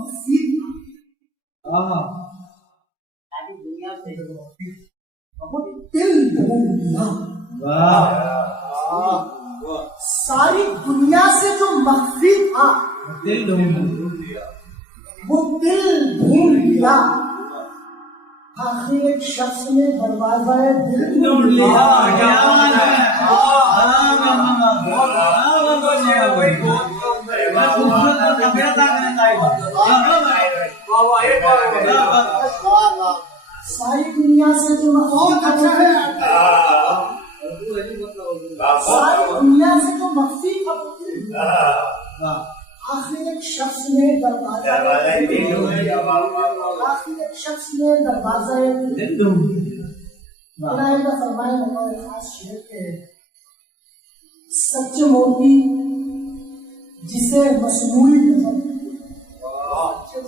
मख्फी सारी दुनिया से दिल ढूंढ लिया। सारी दुनिया से जो मख्फी था दिल ढूंढ लिया, वो दिल ढूंढ लिया। आखिर एक शख्स ने दरवाजा दिल ढूंढ लिया। सारी दुनिया से जो बहुत अच्छा है, सारी दुनिया से जो मख्फी था, आखिर एक शख्स ने दरवाजा बनाएगा। फरमाए हमारे खास शेर के सच्चे मोती जिसे मसनूई नजर,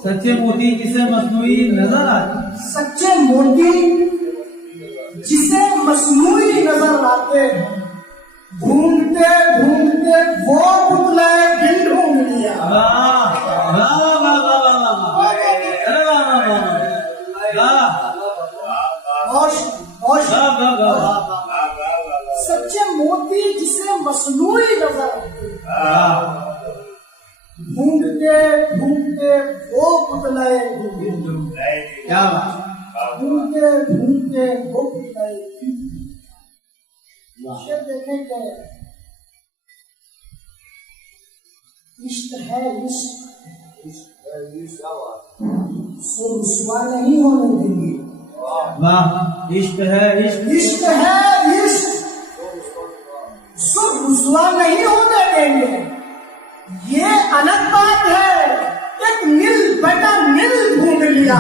सच्चे मोती जिसे मसनूई नजर आते, सच्चे मोती जिसे मसनूई नजर आते, ढूंढते ढूंढते वो पुतला दिल ढूंढ लिया। सच्चे मोती जिसे मसनूई नजर आते, ढूंढते ढूंढते वो पुतला क्या ढूंढते ढूंढते वो पुतला। देखें कि इश्क है, इश्क सो रुसवा नहीं होने देंगे। वाह, इश्क है, इश्क है, इश्क सो रुसवा नहीं होने देंगे। ये अलग बात है, एक नील बेटा नील ढूंढ लिया।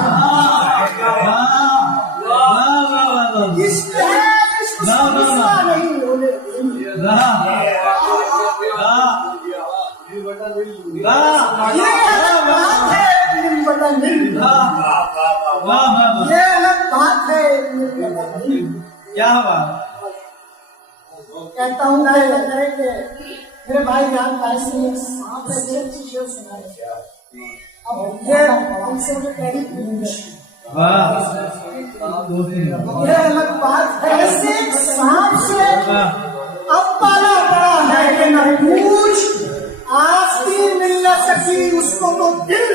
इश्क है, इश्क सो रुसवा नहीं होने देंगे। ये अलग बात है, नील बेटा नील। ये अलग बात है, नील बेटा नील। क्या बात। कहता हूँ ना, लगता है कि मेरे भाई जान ऐसी एक सांप है, अच्छी अच्छी शेर सुनाए। अब ये उनसे मुझे पहली पूछ, ये अलग बात है, ऐसे एक सांप से अब पाला पड़ा है कि न पूछ, आस्ती मिल न सकी उसको तो दिल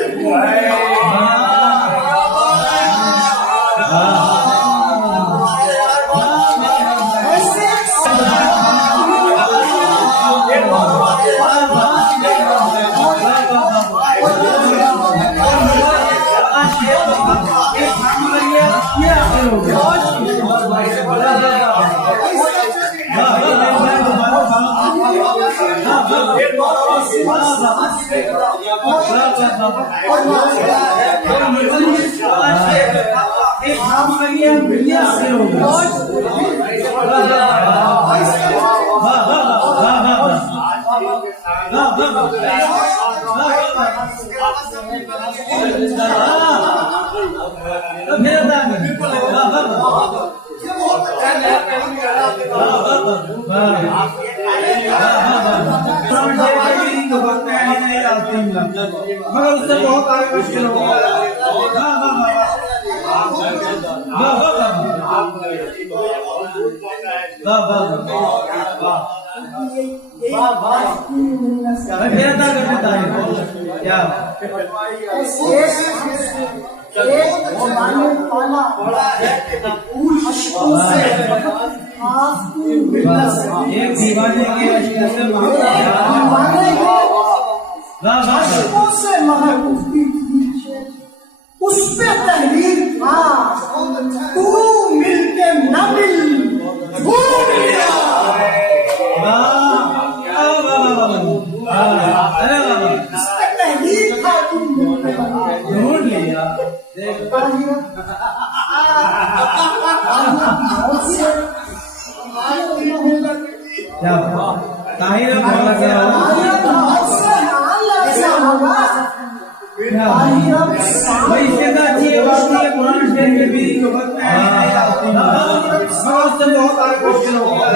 मगर उससे बहुत आगे मुश्किल हो गया। एक दीवाने के आशिकों से महबूबी उस पे तहरीर था, तू मिल के न मिल ढूंढ लिया। उस पे तहरीर था, तू मिल के ढूंढ लिया। क्या ताहिर बोला क्या इससे अच्छी बात है कुरान शरीफ में भी जो वक्त है बहुत आगे क्वेश्चन हो गया।